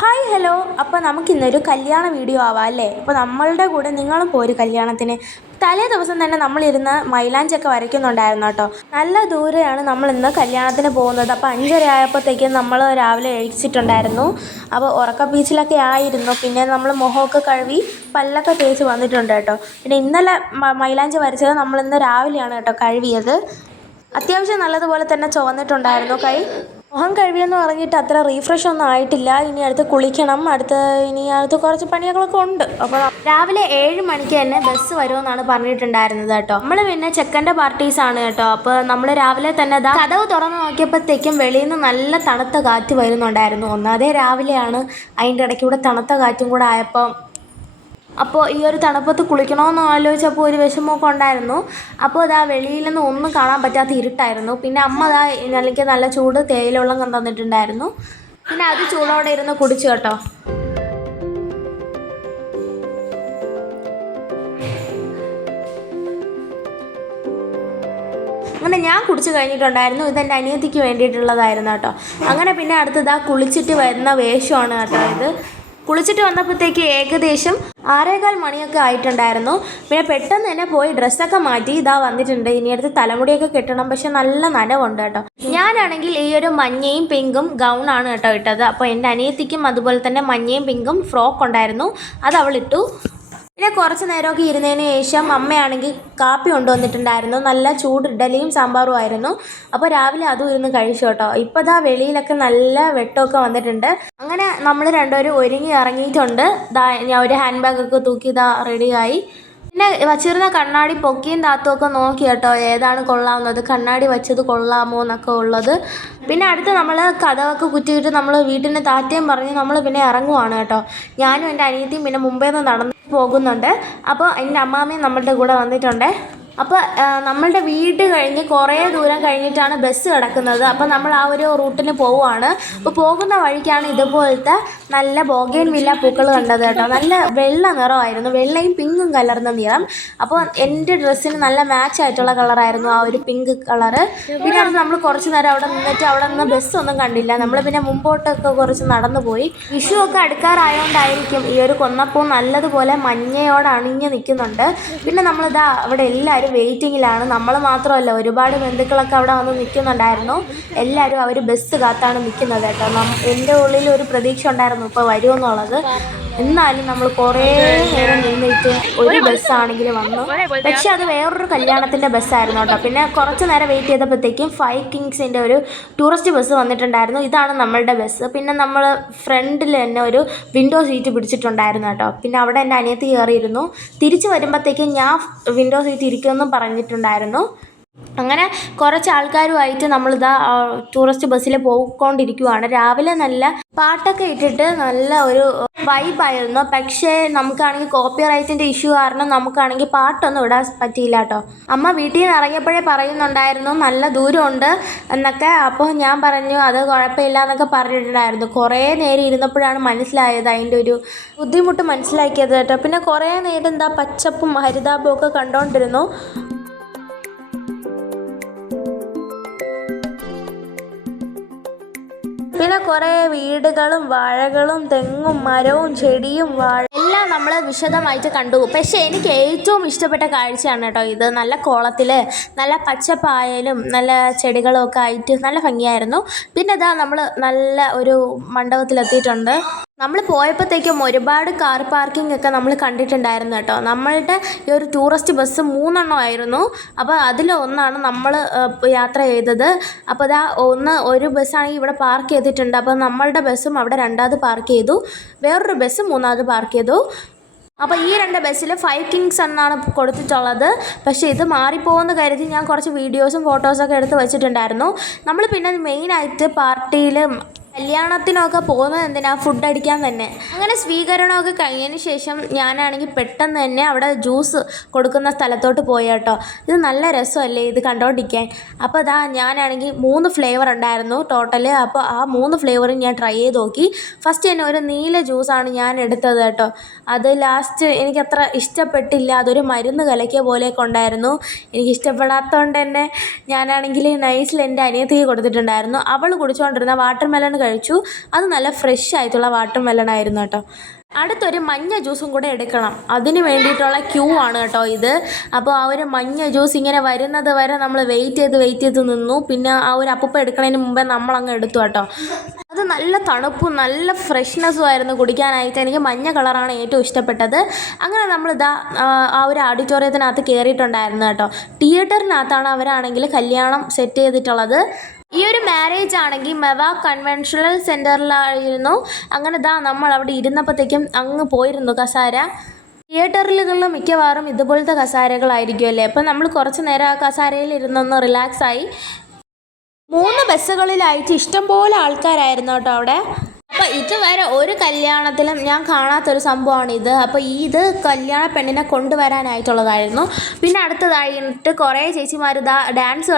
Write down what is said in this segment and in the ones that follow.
Hi hello. അപ്പോൾ നമുക്കിന്നൊരു കല്യാണ വീഡിയോ ആവാം അല്ലേ? അപ്പോൾ നമ്മളുടെ കൂടെ നിങ്ങളും പോര് കല്യാണത്തിന്. തലേ ദിവസം തന്നെ നമ്മളിരുന്ന് മൈലാഞ്ചൊക്കെ വരയ്ക്കുന്നുണ്ടായിരുന്നു കേട്ടോ. നല്ല ദൂരെയാണ് നമ്മളിന്ന് കല്യാണത്തിന് പോകുന്നത്. അപ്പോൾ 5:30 ആയപ്പോഴത്തേക്കും നമ്മൾ രാവിലെ എഴുതിച്ചിട്ടുണ്ടായിരുന്നു. അപ്പോൾ ഉറക്കപ്പീച്ചിലൊക്കെ ആയിരുന്നു. പിന്നെ നമ്മൾ മുഖമൊക്കെ കഴുകി പല്ലൊക്കെ തേച്ച് വന്നിട്ടുണ്ട് കേട്ടോ. പിന്നെ ഇന്നലെ മൈലാഞ്ചി വരച്ചത് നമ്മളിന്ന് രാവിലെയാണ് കേട്ടോ കഴുകിയത്. അത്യാവശ്യം നല്ലതുപോലെ തന്നെ ചുവന്നിട്ടുണ്ടായിരുന്നു കൈ. മുഖം കഴുകിയെന്ന് പറഞ്ഞിട്ട് അത്ര റീഫ്രഷ് ഒന്നും ആയിട്ടില്ല. ഇനി അടുത്ത് കുളിക്കണം. ഇനി അടുത്ത് കുറച്ച് പണികളൊക്കെ ഉണ്ട്. അപ്പോൾ രാവിലെ 7 മണിക്ക് തന്നെ ബസ് വരുമെന്നാണ് പറഞ്ഞിട്ടുണ്ടായിരുന്നത് കേട്ടോ. നമ്മൾ പിന്നെ ചെക്കൻ്റെ പാർട്ടീസാണ് കേട്ടോ. അപ്പോൾ നമ്മൾ രാവിലെ തന്നെ കതവ് തുറന്ന് നോക്കിയപ്പോഴത്തേക്കും വെളിയിൽ നിന്ന് നല്ല തണുത്ത കാറ്റ് വരുന്നുണ്ടായിരുന്നു. ഒന്നാമതേ രാവിലെയാണ്, അതിൻ്റെ ഇടയ്ക്കൂടെ തണുത്ത കാറ്റും കൂടെ അപ്പോൾ ഈ ഒരു തണുപ്പത്ത് കുളിക്കണമെന്ന് ആലോചിച്ചപ്പോൾ ഒരു വിഷമമൊക്കെ ഉണ്ടായിരുന്നു. അപ്പോൾ വെളിയിൽ നിന്ന് ഒന്നും കാണാൻ പറ്റാത്ത ഇരുട്ടായിരുന്നു. പിന്നെ അമ്മ എനിക്ക് നല്ല ചൂട് തേയില വെള്ളം തന്നിട്ടുണ്ടായിരുന്നു. പിന്നെ അത് ചൂടോടെ ഇരുന്ന് കുടിച്ചു കേട്ടോ. അങ്ങനെ ഞാൻ കുടിച്ച് കഴിഞ്ഞിട്ടുണ്ടായിരുന്നു. ഇതെൻ്റെ അനിയത്തിക്ക് വേണ്ടിയിട്ടുള്ളതായിരുന്നു കേട്ടോ. അങ്ങനെ പിന്നെ അടുത്തത് കുളിച്ചിട്ട് വരുന്ന വേഷമാണ് കേട്ടോ ഇത്. കുളിച്ചിട്ട് വന്നപ്പോഴത്തേക്ക് ഏകദേശം 6:15 മണിയൊക്കെ ആയിട്ടുണ്ടായിരുന്നു. പിന്നെ പെട്ടെന്ന് തന്നെ പോയി ഡ്രസ്സൊക്കെ മാറ്റി വന്നിട്ടുണ്ട്. ഇനി അടുത്ത് തലമുടിയൊക്കെ കെട്ടണം. പക്ഷെ നല്ല നനവുണ്ട് കേട്ടോ. ഞാനാണെങ്കിൽ ഈ ഒരു മഞ്ഞയും പിങ്കും ഗൗണാണ് കേട്ടോ ഇട്ടത്. അപ്പോൾ എൻ്റെ അനിയത്തിക്കും അതുപോലെ തന്നെ മഞ്ഞയും പിങ്കും ഫ്രോക്ക് ഉണ്ടായിരുന്നു, അത് അവൾ ഇട്ടു. പിന്നെ കുറച്ച് നേരമൊക്കെ ഇരുന്നതിന് ശേഷം അമ്മയാണെങ്കിൽ കാപ്പി കൊണ്ടുവന്നിട്ടുണ്ടായിരുന്നു. നല്ല ചൂട് ഇഡലിയും സാമ്പാറും ആയിരുന്നു. അപ്പോൾ രാവിലെ അതും ഇരുന്ന് കഴിച്ചു കേട്ടോ. ഇപ്പോൾ വെളിയിലൊക്കെ നല്ല വെട്ടമൊക്കെ വന്നിട്ടുണ്ട്. അങ്ങനെ നമ്മൾ രണ്ടുപേരും ഒരുങ്ങി ഇറങ്ങിയിട്ടുണ്ട്. ഞാൻ ഒരു ഹാൻഡ് ബാഗൊക്കെ തൂക്കി റെഡിയായി. പിന്നെ വച്ചിരുന്ന കണ്ണാടി പൊക്കിയും താത്തുമൊക്കെ നോക്കി കേട്ടോ, ഏതാണ് കൊള്ളാവുന്നത്, കണ്ണാടി വെച്ചത് കൊള്ളാമോ എന്നൊക്കെ ഉള്ളത്. പിന്നെ അടുത്ത് നമ്മൾ കതവൊക്കെ കുറ്റിയിട്ട് നമ്മൾ വീട്ടിന് താറ്റയും പറഞ്ഞ് നമ്മൾ പിന്നെ ഇറങ്ങുവാണ് കേട്ടോ. ഞാനും എൻ്റെ അനിയത്തിയും പിന്നെ മുമ്പേ നിന്ന് നടന്ന് പോകുന്നുണ്ട്. അപ്പോൾ എൻ്റെ അമ്മാമ്മയും നമ്മളുടെ കൂടെ വന്നിട്ടുണ്ട്. അപ്പോൾ നമ്മളുടെ വീട് കഴിഞ്ഞ് കുറേ ദൂരം കഴിഞ്ഞിട്ടാണ് ബസ് കിടക്കുന്നത്. അപ്പോൾ നമ്മൾ ആ ഒരു റൂട്ടിന് പോവുകയാണ്. അപ്പോൾ പോകുന്ന വഴിക്കാണ് ഇതുപോലത്തെ നല്ല ബോഗെയിൻവില്ല പൂക്കൾ കണ്ടത് കേട്ടോ. നല്ല വെള്ള നിറമായിരുന്നു, വെള്ളയും പിങ്കും കലർന്ന നിറം. അപ്പോൾ എൻ്റെ ഡ്രസ്സിന് നല്ല മാച്ച് ആയിട്ടുള്ള കളറായിരുന്നു ആ ഒരു പിങ്ക് കളറ്. പിന്നെ അത് നമ്മൾ കുറച്ച് നേരം അവിടെ നിന്നിട്ട് അവിടെ നിന്ന് ബസ്സൊന്നും കണ്ടില്ല. നമ്മൾ പിന്നെ മുമ്പോട്ടൊക്കെ കുറച്ച് നടന്നു പോയി. വിഷു ഒക്കെ അടുക്കാറായതുകൊണ്ടായിരിക്കും ഈ ഒരു കൊന്നപ്പൂ നല്ലതുപോലെ മഞ്ഞയോട് അണിഞ്ഞ് നിൽക്കുന്നുണ്ട്. പിന്നെ നമ്മളിതാ അവിടെ എല്ലാവരും വെയിറ്റിങ്ങിലാണ്. നമ്മൾ മാത്രമല്ല, ഒരുപാട് ബന്ധുക്കളൊക്കെ അവിടെ വന്ന് നിൽക്കുന്നുണ്ടായിരുന്നു. എല്ലാവരും അവർ ബസ് കാത്താണ് നിൽക്കുന്നത് കേട്ടോ. എൻ്റെ ഉള്ളിൽ ഒരു പ്രതീക്ഷ ഉണ്ടായിരുന്നു ഇപ്പോൾ വരുമെന്നുള്ളത്. എന്നാലും നമ്മൾ കുറേ നേരം നിന്നിട്ട് ഒരു ബസ്സാണെങ്കിൽ വന്നു. പക്ഷെ അത് വേറൊരു കല്യാണത്തിൻ്റെ ബസ്സായിരുന്നു കേട്ടോ. പിന്നെ കുറച്ച് നേരം വെയിറ്റ് ചെയ്തപ്പോഴത്തേക്കും 5 കിങ്സിൻ്റെ ഒരു ടൂറിസ്റ്റ് ബസ് വന്നിട്ടുണ്ടായിരുന്നു. ഇതാണ് നമ്മളുടെ ബസ്. പിന്നെ നമ്മൾ ഫ്രണ്ടിൽ തന്നെ ഒരു വിൻഡോ സീറ്റ് പിടിച്ചിട്ടുണ്ടായിരുന്നു കേട്ടോ. പിന്നെ അവിടെ എൻ്റെ അനിയത്തി കയറിയിരുന്നു. തിരിച്ച് വരുമ്പോഴത്തേക്കും ഞാൻ വിൻഡോ സീറ്റ് ഇരിക്കുമെന്നും പറഞ്ഞിട്ടുണ്ടായിരുന്നു. അങ്ങനെ കുറച്ച് ആൾക്കാരുമായിട്ട് ടൂറിസ്റ്റ് ബസ്സിൽ പോയിക്കൊണ്ടിരിക്കുവാണ്. രാവിലെ നല്ല പാട്ടൊക്കെ ഇട്ടിട്ട് നല്ല ഒരു വൈബായിരുന്നു. പക്ഷേ നമുക്കാണെങ്കിൽ കോപ്പിറൈറ്റിൻ്റെ ഇഷ്യൂ കാരണം നമുക്കാണെങ്കിൽ പാട്ടൊന്നും ഇടാൻ പറ്റിയില്ല കേട്ടോ. അമ്മ വീട്ടിൽ നിന്ന് ഇറങ്ങിയപ്പോഴേ പറയുന്നുണ്ടായിരുന്നു നല്ല ദൂരമുണ്ട് എന്നൊക്കെ. അപ്പോൾ ഞാൻ പറഞ്ഞു അത് കുഴപ്പമില്ല എന്നൊക്കെ പറഞ്ഞിട്ടുണ്ടായിരുന്നു. കുറേ നേരം ഇരുന്നപ്പോഴാണ് മനസ്സിലായത്, അതിൻ്റെ ഒരു ബുദ്ധിമുട്ട് മനസ്സിലാക്കിയത് കേട്ടോ. പിന്നെ കുറേ നേരം പച്ചപ്പും ഹരിതാപവും ഒക്കെ കണ്ടുകൊണ്ടിരുന്നു. പിന്നെ കുറേ വീടുകളും വാഴകളും തെങ്ങും മരവും ചെടിയും എല്ലാം നമ്മൾ വിശദമായിട്ട് കണ്ടു. പക്ഷേ എനിക്ക് ഏറ്റവും ഇഷ്ടപ്പെട്ട കാഴ്ചയാണ് കേട്ടോ ഇത്. നല്ല കോളത്തിൽ നല്ല പച്ചപ്പായാലും നല്ല ചെടികളും ഒക്കെ ആയിട്ട് നല്ല ഭംഗിയായിരുന്നു. പിന്നെ നമ്മൾ നല്ല ഒരു മണ്ഡപത്തിലെത്തിയിട്ടുണ്ട്. നമ്മൾ പോയപ്പോഴത്തേക്കും ഒരുപാട് കാർ പാർക്കിംഗ് ഒക്കെ നമ്മൾ കണ്ടിട്ടുണ്ടായിരുന്നു കേട്ടോ. നമ്മളുടെ ഈ ഒരു ടൂറിസ്റ്റ് ബസ് 3 എണ്ണമായിരുന്നു. അപ്പോൾ അതിലൊന്നാണ് നമ്മൾ യാത്ര ചെയ്തത്. അപ്പോൾ ഒരു ബസ്സാണെങ്കിൽ ഇവിടെ പാർക്ക് ചെയ്തിട്ടുണ്ട്. അപ്പോൾ നമ്മളുടെ ബസ്സും അവിടെ 2ാമത് പാർക്ക് ചെയ്തു, വേറൊരു ബസ് 3ാമത് പാർക്ക് ചെയ്തു. അപ്പോൾ ഈ 2 ബസ്സിൽ 5 കിങ്സ് എന്നാണ് കൊടുത്തിട്ടുള്ളത്. പക്ഷേ ഇത് മാറിപ്പോകുമെന്ന് കരുതി ഞാൻ കുറച്ച് വീഡിയോസും ഫോട്ടോസൊക്കെ എടുത്ത് വെച്ചിട്ടുണ്ടായിരുന്നു. നമ്മൾ പിന്നെ മെയിനായിട്ട് പാർട്ടിയിൽ കല്യാണത്തിനൊക്കെ പോകുന്നത് എന്തിനാണ്, ഫുഡ് അടിക്കാൻ തന്നെ. അങ്ങനെ സ്വീകരണമൊക്കെ കഴിഞ്ഞതിന് ശേഷം ഞാനാണെങ്കിൽ പെട്ടെന്ന് തന്നെ അവിടെ ജ്യൂസ് കൊടുക്കുന്ന സ്ഥലത്തോട്ട് പോയി കേട്ടോ. ഇത് നല്ല രസമല്ലേ ഇത് കണ്ടോണ്ടിരിക്കാൻ. അപ്പോൾ ഞാനാണെങ്കിൽ 3 ഫ്ലേവർ ഉണ്ടായിരുന്നു ടോട്ടൽ. അപ്പോൾ ആ 3 ഫ്ലേവറും ഞാൻ ട്രൈ ചെയ്ത് നോക്കി. ഫസ്റ്റ് തന്നെ ഒരു നീല ജ്യൂസാണ് ഞാൻ എടുത്തത് കേട്ടോ. അത് ലാസ്റ്റ് എനിക്കത്ര ഇഷ്ടപ്പെട്ടില്ല. അതൊരു മരുന്ന് കലക്കിയ പോലെയൊക്കെ ഉണ്ടായിരുന്നു. എനിക്കിഷ്ടപ്പെടാത്തതുകൊണ്ട് തന്നെ ഞാനാണെങ്കിൽ നൈസിൽ എൻ്റെ അനിയത്തിക്ക് കൊടുത്തിട്ടുണ്ടായിരുന്നു. അവൾ കുടിച്ചുകൊണ്ടിരുന്ന വാട്ടർ മെലൺ കഴിച്ചു. അത് നല്ല ഫ്രഷ് ആയിട്ടുള്ള വാട്ടർ മെലൺ ആയിരുന്നു കേട്ടോ. അടുത്തൊരു മഞ്ഞ ജ്യൂസും കൂടെ എടുക്കണം, അതിന് വേണ്ടിയിട്ടുള്ള ക്യൂ ആണ് കേട്ടോ ഇത്. അപ്പോൾ ആ ഒരു മഞ്ഞ ജ്യൂസ് ഇങ്ങനെ വരുന്നത് വരെ നമ്മൾ വെയിറ്റ് ചെയ്ത് നിന്നു. പിന്നെ ആ ഒരു അപ്പൂപ്പ എടുക്കുന്നതിന് മുമ്പേ നമ്മളങ്ങ് എടുത്തു കേട്ടോ. അത് നല്ല തണുപ്പും നല്ല ഫ്രഷ്നെസ്സും ആയിരുന്നു കുടിക്കാനായിട്ട്. എനിക്ക് മഞ്ഞ കളറാണ് ഏറ്റവും ഇഷ്ടപ്പെട്ടത്. അങ്ങനെ നമ്മളിതാ ആ ഒരു ഓഡിറ്റോറിയത്തിനകത്ത് കയറിയിട്ടുണ്ടായിരുന്നു കേട്ടോ. തിയേറ്ററിനകത്താണ് അവരാണെങ്കിൽ കല്യാണം സെറ്റ് ചെയ്തിട്ടുള്ളത്. ഈ ഒരു മാരേജ് ആണെങ്കിൽ മെവ കൺവെൻഷണൽ സെൻറ്ററിലായിരുന്നു. അങ്ങനെ നമ്മൾ അവിടെ ഇരുന്നപ്പോഴത്തേക്കും അങ്ങ് പോയിരുന്നു കസാര. തിയേറ്ററുകളിൽ മിക്കവാറും ഇതുപോലത്തെ കസാരകളായിരിക്കും അല്ലേ. അപ്പം നമ്മൾ കുറച്ച് നേരം ആ കസാരയിൽ ഇരുന്നൊന്ന് റിലാക്സായി. 3 ബസ്സുകളിലായിട്ട് ഇഷ്ടംപോലെ ആൾക്കാരായിരുന്നു കേട്ടോ അവിടെ. അപ്പോൾ ഇതുവരെ ഒരു കല്യാണത്തിലും ഞാൻ കാണാത്തൊരു സംഭവമാണിത്. അപ്പോൾ ഇത് കല്യാണ പെണ്ണിനെ കൊണ്ടുവരാനായിട്ടുള്ളതായിരുന്നു. പിന്നെ അടുത്തതായിട്ട് കുറേ ചേച്ചിമാർ ഡാൻസ്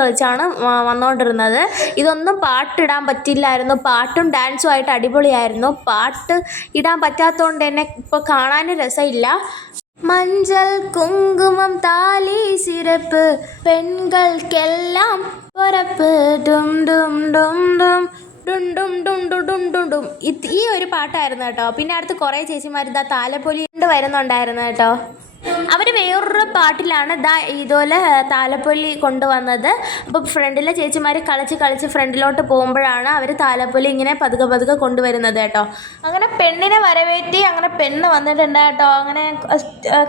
കളിച്ചാണ് വന്നുകൊണ്ടിരുന്നത്. ഇതൊന്നും പാട്ടിടാൻ പറ്റില്ലായിരുന്നു. പാട്ടും ഡാൻസും ആയിട്ട് അടിപൊളിയായിരുന്നു. പാട്ട് ഇടാൻ പറ്റാത്തതുകൊണ്ട് തന്നെ ഇപ്പോൾ കാണാനും രസമില്ല. മഞ്ചൾ കുങ്കുമം താലി സിരപ്പ് പെൺകൾക്കെല്ലാം പൊറപ്പ് ഡും ഡും ഡും ഡും ഡും ഡും ഡും ഡും ഡും ഡും ഡും. ഈ ഒരു പാട്ടായിരുന്നു കേട്ടോ. പിന്നെ അടുത്ത് കുറേ ചേച്ചിമാർ താലപ്പൊലി കൊണ്ട് വരുന്നുണ്ടായിരുന്നു കേട്ടോ. അവർ വേറൊരു പാട്ടിലാണ് ഇതുപോലെ താലപ്പൊലി കൊണ്ടുവന്നത്. അപ്പോൾ ഫ്രണ്ടിലെ ചേച്ചിമാർ കളിച്ച് ഫ്രണ്ടിലോട്ട് പോകുമ്പോഴാണ് അവർ താലപ്പൊലി ഇങ്ങനെ പതുക്കെ കൊണ്ടുവരുന്നത് കേട്ടോ. അങ്ങനെ പെണ്ണിനെ വരവേറ്റി അങ്ങനെ പെണ്ണ് വന്നിട്ടുണ്ട് കേട്ടോ. അങ്ങനെ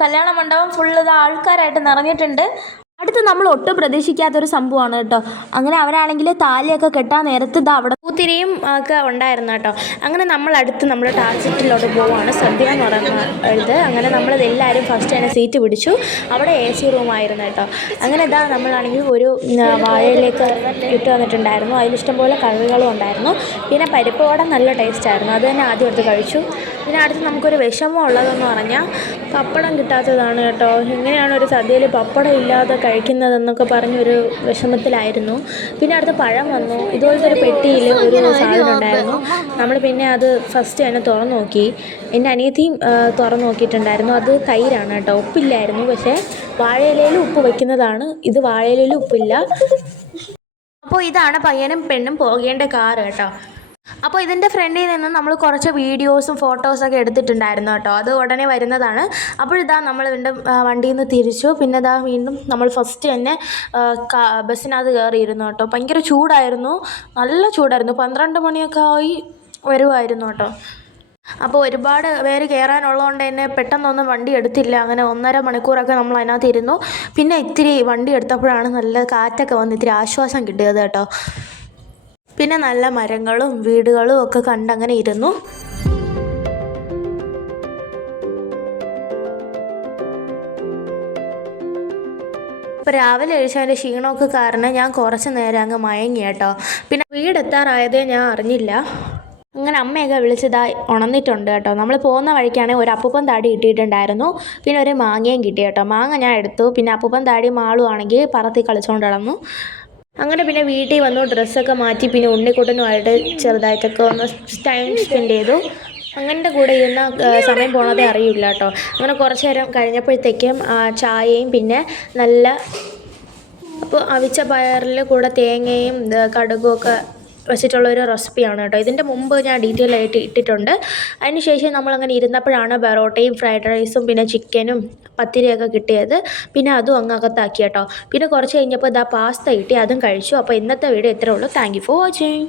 കല്യാണ മണ്ഡപം ഫുള്ള് ആൾക്കാരായിട്ട് നിറഞ്ഞിട്ടുണ്ട്. അടുത്ത് നമ്മൾ ഒട്ടും പ്രതീക്ഷിക്കാത്തൊരു സംഭവമാണ് കേട്ടോ. അങ്ങനെ അവരാണെങ്കിൽ താലിയൊക്കെ കെട്ടാൻ നേരത്ത് അവിടെ പൂത്തിരിയും ഒക്കെ ഉണ്ടായിരുന്നു കേട്ടോ. അങ്ങനെ നമ്മൾ ടാർജറ്റിലോട്ട് പോവുകയാണ്. സദ്യ എന്ന് പറയുന്നത്. അങ്ങനെ നമ്മളതെല്ലാവരും ഫസ്റ്റ് തന്നെ സീറ്റ് പിടിച്ചു. അവിടെ AC റൂമായിരുന്നു കേട്ടോ. അങ്ങനെ നമ്മളാണെങ്കിൽ ഒരു വാഴയിലേക്ക് ഇട്ട് വന്നിട്ടുണ്ടായിരുന്നു. അതിലിഷ്ടംപോലെ കറികളും ഉണ്ടായിരുന്നു. പിന്നെ പരിപ്പ് വട നല്ല ടേസ്റ്റായിരുന്നു. അത് തന്നെ ആദ്യം എടുത്ത് കഴിച്ചു. പിന്നെ അടുത്ത് നമുക്കൊരു വിഷമം ഉള്ളതെന്ന് പറഞ്ഞാൽ പപ്പടം കിട്ടാത്തതാണ് കേട്ടോ. എങ്ങനെയാണ് ഒരു സദ്യയിൽ പപ്പടം ഇല്ലാതെ കഴിക്കുന്നതെന്നൊക്കെ പറഞ്ഞൊരു വിഷമത്തിലായിരുന്നു. പിന്നെ അടുത്ത് പഴം വന്നു. ഇതുപോലത്തെ ഒരു പെട്ടിയിൽ ഒരു സാധനം ഉണ്ടായിരുന്നു. നമ്മൾ പിന്നെ അത് ഫസ്റ്റ് തന്നെ തുറന്നു നോക്കി. എൻ്റെ അനിയത്തിയും തുറന്നു നോക്കിയിട്ടുണ്ടായിരുന്നു. അത് തൈരാണ് കേട്ടോ. ഉപ്പില്ലായിരുന്നു. പക്ഷേ വാഴയിലയിൽ ഉപ്പ് വയ്ക്കുന്നതാണ്. ഇത് വാഴയിലയിൽ ഉപ്പില്ല. അപ്പോൾ ഇതാണ് പയ്യനും പെണ്ണും പോകേണ്ട കാറ് കേട്ടോ. അപ്പോൾ ഇതിൻ്റെ ഫ്രണ്ടിൽ നിന്ന് നമ്മൾ കുറച്ച് വീഡിയോസും ഫോട്ടോസൊക്കെ എടുത്തിട്ടുണ്ടായിരുന്നു കേട്ടോ. അത് ഉടനെ വരുന്നതാണ്. അപ്പോഴിതാ നമ്മൾ വീണ്ടും വണ്ടിയിൽ നിന്ന് തിരിച്ചു. പിന്നെ വീണ്ടും നമ്മൾ ഫസ്റ്റ് തന്നെ ബസ്സിനകത്ത് കയറിയിരുന്നു കേട്ടോ. ഭയങ്കര ചൂടായിരുന്നു, നല്ല ചൂടായിരുന്നു. 12 മണിയൊക്കെ ആയി വരുമായിരുന്നു കേട്ടോ. അപ്പോൾ ഒരുപാട് പേര് കയറാനുള്ളതുകൊണ്ട് തന്നെ പെട്ടെന്നൊന്നും വണ്ടി എടുത്തില്ല. അങ്ങനെ 1.5 മണിക്കൂറൊക്കെ നമ്മൾ അതിനകത്ത് ഇരുന്നു. പിന്നെ ഇത്തിരി വണ്ടി എടുത്തപ്പോഴാണ് നല്ല കാറ്റൊക്കെ വന്ന് ഇത്തിരി ആശ്വാസം കിട്ടിയത് കേട്ടോ. പിന്നെ നല്ല മരങ്ങളും വീടുകളും ഒക്കെ കണ്ടങ്ങനെ ഇരുന്നു. ഇപ്പോൾ രാവിലെ കഴിച്ചതിൻ്റെ ക്ഷീണമൊക്കെ കാരണം ഞാൻ കുറച്ച് നേരം അങ്ങ് മയങ്ങി കേട്ടോ. പിന്നെ വീടെത്താറായതേ ഞാൻ അറിഞ്ഞില്ല. അങ്ങനെ അമ്മയൊക്കെ വിളിച്ചതായി ഉണർന്നിട്ടുണ്ട് കേട്ടോ. നമ്മൾ പോകുന്ന വഴിക്കാണെങ്കിൽ ഒരു അപ്പൂപ്പൻ താടി കിട്ടിയിട്ടുണ്ടായിരുന്നു. പിന്നെ ഒരു മാങ്ങയും കിട്ടി കേട്ടോ. മാങ്ങ ഞാൻ എടുത്തു. പിന്നെ അപ്പൂപ്പൻ താടി മാളും ആണെങ്കിൽ പറത്തി കളിച്ചുകൊണ്ട് നടന്നു. അങ്ങനെ പിന്നെ വീട്ടിൽ വന്നു ഡ്രസ്സൊക്കെ മാറ്റി. പിന്നെ ഉണ്ണിക്കുട്ടനുമായിട്ട് ചെറുതായിട്ടൊക്കെ ഒന്ന് ടൈം സ്പെൻഡ് ചെയ്തു. അങ്ങൻ്റെ കൂടെ ഇരുന്ന സമയം പോണതേ അറിയില്ല കേട്ടോ. അങ്ങനെ കുറച്ച് നേരം കഴിഞ്ഞപ്പോഴത്തേക്കും ചായയും പിന്നെ നല്ല അവിച്ച പയറിൽ കൂടെ തേങ്ങയും കടുകും ഒക്കെ വെച്ചിട്ടുള്ളൊരു റെസിപ്പിയാണ് കേട്ടോ. ഇതിൻ്റെ മുമ്പ് ഞാൻ ഡീറ്റെയിൽ ആയിട്ട് ഇട്ടിട്ടുണ്ട്. അതിന് ശേഷം നമ്മളങ്ങനെ ഇരുന്നപ്പോഴാണ് ബറോട്ടയും ഫ്രൈഡ് റൈസും പിന്നെ ചിക്കനും പത്തിരിയൊക്കെ കിട്ടിയത്. പിന്നെ അതും അങ്ങ് അകത്താക്കി കേട്ടോ. പിന്നെ കുറച്ച് കഴിഞ്ഞപ്പോൾ പാസ്ത കിട്ടി, അതും കഴിച്ചു. അപ്പോൾ ഇന്നത്തെ വീഡിയോ ഇത്രയേ ഉള്ളൂ. Thank you for watching.